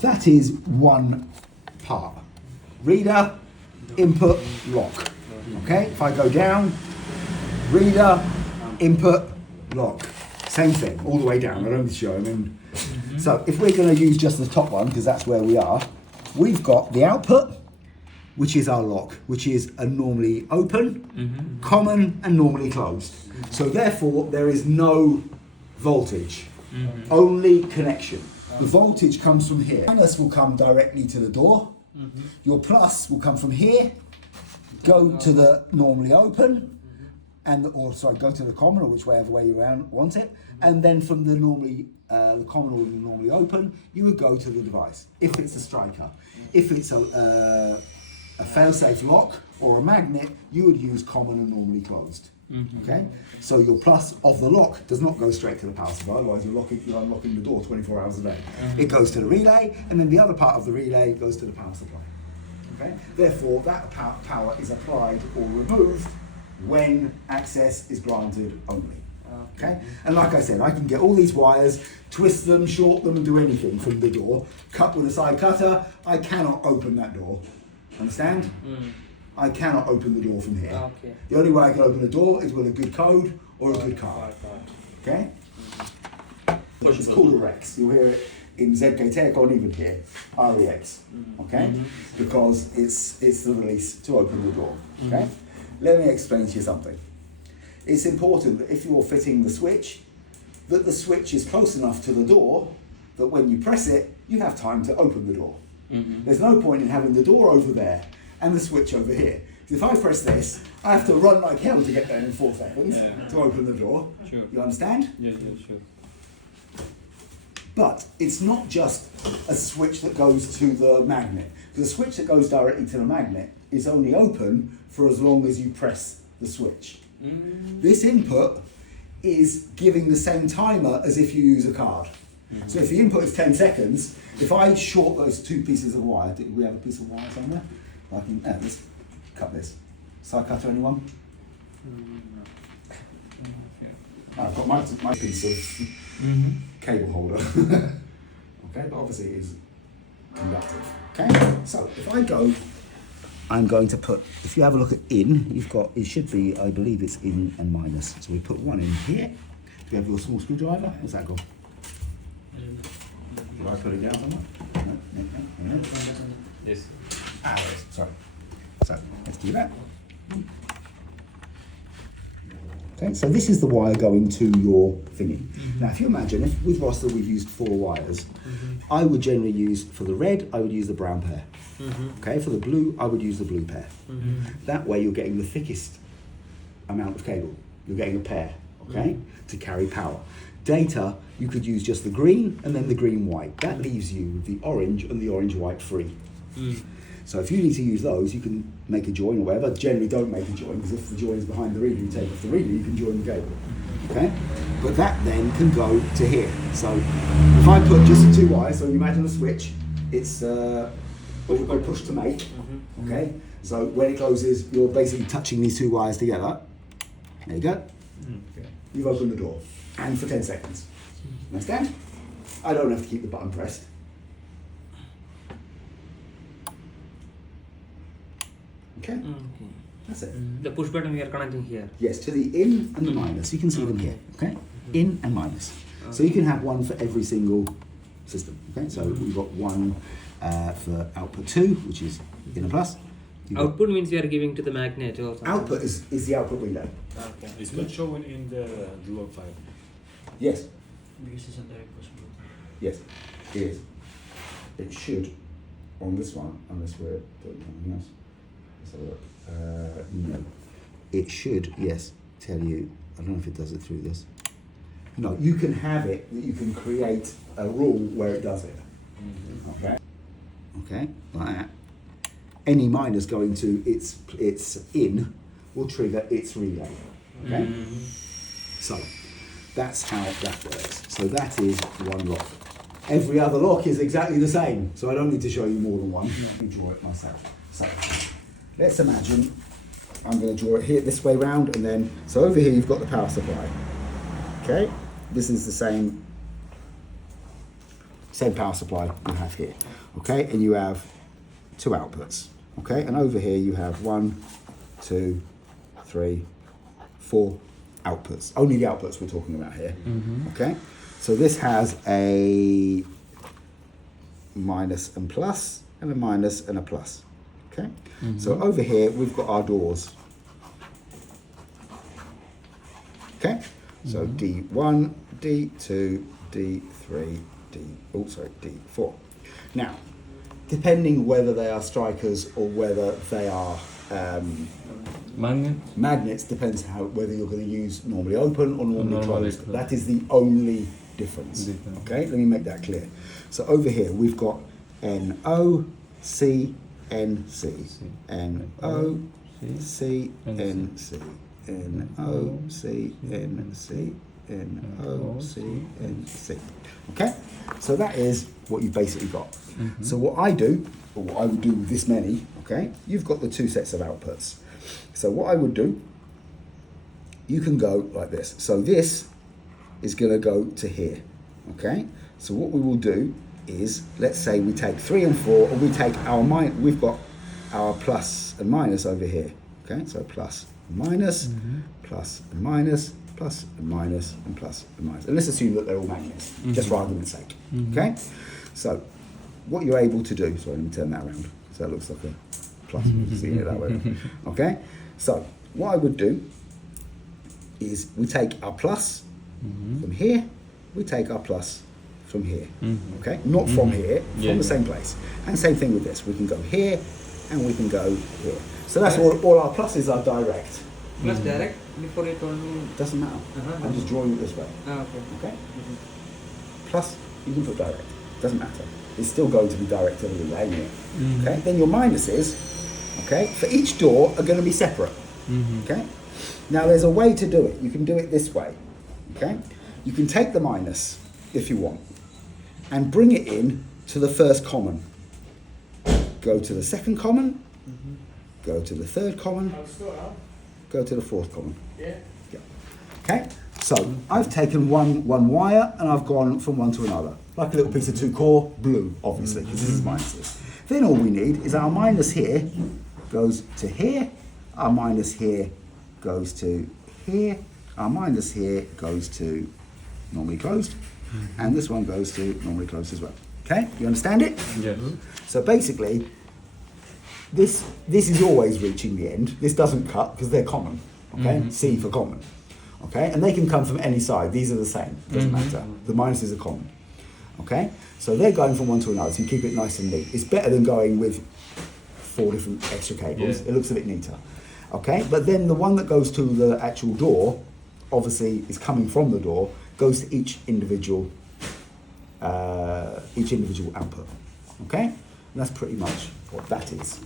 that is one part. Reader, input, lock. Okay, if I go down, reader, input, lock. Same thing, all the way down. I don't need to show them. So if we're going to use just the top one, because that's where we are, we've got the output, which is our lock, which is a normally open, common, and normally closed. So therefore, there is no voltage, only connection. The voltage comes from here. Minus will come directly to the door. Your plus will come from here, go to the normally open, go to the common, or whichever way you want it, and then from the the common or the normally open, you would go to the device. If it's a striker, if it's a fail-safe lock or a magnet, you would use common and normally closed. Okay, so your plus of the lock does not go straight to the power supply, otherwise you're unlocking the door 24 hours a day. It goes to the relay, and then the other part of the relay goes to the power supply. Okay, therefore that power is applied or removed when access is granted only. Okay, and like I said, I can get all these wires, twist them, short them, and do anything from the door. Cut with a side cutter. I cannot open that door. Understand? I cannot open the door from here. Okay. The only way I can open the door is with a good code or a good card. Okay? Which is called a Rex. You'll hear it in ZK Tech or even here, REX. Okay? Because it's the release to open the door. Okay? Let me explain to you something. It's important that if you're fitting the switch, that the switch is close enough to the door that when you press it, you have time to open the door. There's no point in having the door over there and the switch over here. If I press this, I have to run like hell to get there in 4 seconds to open the door. Sure. You understand? Yeah, sure. But it's not just a switch that goes to the magnet. Because the switch that goes directly to the magnet is only open for as long as you press the switch. This input is giving the same timer as if you use a card. So if the input is 10 seconds, if I short those 2 pieces of wire, do we have a piece of wire somewhere? I can, let's cut this. Side cutter, anyone? I've got my piece of cable holder. Okay, but obviously it is conductive. Okay, so if I go, I'm going to put, if you have a look at in, you've got, it should be, I believe it's in and minus. So we put one in here. Do you have your small screwdriver? How's that go? Do I put it down somewhere? No. Yes. Sorry. So let's do that. Okay, so this is the wire going to your thingy. Now, if you imagine, if with Rossoare we've used 4 wires, I would generally use, for the red, I would use the brown pair. Okay, for the blue, I would use the blue pair. That way you're getting the thickest amount of cable. You're getting a pair, okay, to carry power. Data, you could use just the green and then the green-white. That leaves you with the orange and the orange-white free. So if you need to use those, you can make a join or whatever. Generally don't make a join, because if the join is behind the reader, you take off the reader, you can join the cable. Okay? But that then can go to here. So if I put just 2 wires, so you imagine a switch, it's what we call push to make. Okay? So when it closes, you're basically touching these 2 wires together. There you go. You've opened the door. And for 10 seconds. Understand? I don't have to keep the button pressed. Okay? That's it. The push button we are connecting here. Yes, to the in and the minus. You can see them here. Okay? In and minus. So you can have one for every single system. Okay? So we've got one for output 2, which is in a plus. Output means you are giving to the magnet also. Output is the output window. Okay. It's not showing in the log file. Yes. Because it's a direct push button. Yes. It is. It should on this one, unless we're putting something else. Let's have a look. No. It should, yes, tell you. I don't know if it does it through this. No, you can have it that you can create a rule where it does it. Okay. Okay, like that. Any minus going to its in will trigger its relay. Okay? So that's how that works. So that is one lock. Every other lock is exactly the same, so I don't need to show you more than one. Let me draw it myself. So let's imagine I'm going to draw it here this way round, and then so over here you've got the power supply. Okay? This is the same same power supply you have here. Okay, and you have 2 outputs. Okay, and over here you have 1, 2, 3, 4 outputs. Only the outputs we're talking about here. Okay, so this has a minus and plus, and a minus and a plus. Okay, so over here we've got our doors. Okay, so D1, D2, D3, D4. Now, depending whether they are strikers or whether they are magnets, depends whether you're going to use normally open or normally closed. That is the only difference. Okay, let me make that clear. So over here we've got NO, C, NC, NO, C, NC, NO, C, NC, NO, C, NC. Okay, so that is what you've basically got. So what I do, or what I would do with this many, okay, you've got the 2 sets of outputs. So what I would do, you can go like this. So this is going to go to here, okay? So what we will do is, let's say we take 3 and 4, or we take our we've got our plus and minus over here, okay? So plus and minus, plus and minus, plus and minus, and plus and minus. And let's assume that they're all magnets, just for argument's sake, okay? So what you're able to do, sorry, let me turn that around, so that looks like a plus, seeing it that way, okay? So what I would do is we take our plus from here, we take our plus from here, okay? Not from here, from the same place. And same thing with this, we can go here, and we can go here. So that's all our pluses are direct. Plus direct, before you told me. Doesn't matter, I'm just drawing it this way, okay? Plus, you can put direct, doesn't matter. It's still going to be direct anyway, ain't it? Okay, then your minuses, okay, for each door are going to be separate, okay? Now there's a way to do it. You can do it this way, okay? You can take the minus, if you want, and bring it in to the first common. Go to the second common, go to the third common, go to the fourth common. Yeah. Okay, so I've taken one wire and I've gone from one to another. Like a little piece of 2 core, blue, obviously, because this is minuses. Then all we need is our minus here goes to here, our minus here goes to here, our minus here goes to normally closed, and this one goes to normally closed as well. Okay, you understand it? Yes. So basically, this is always reaching the end. This doesn't cut because they're common, okay? C for common, okay? And they can come from any side. These are the same, doesn't matter. The minuses are common, okay? So they're going from one to another, so you keep it nice and neat. It's better than going with 4 different extra cables. It looks a bit neater, okay? But then the one that goes to the actual door, obviously is coming from the door, goes to each individual output, okay? And that's pretty much what that is.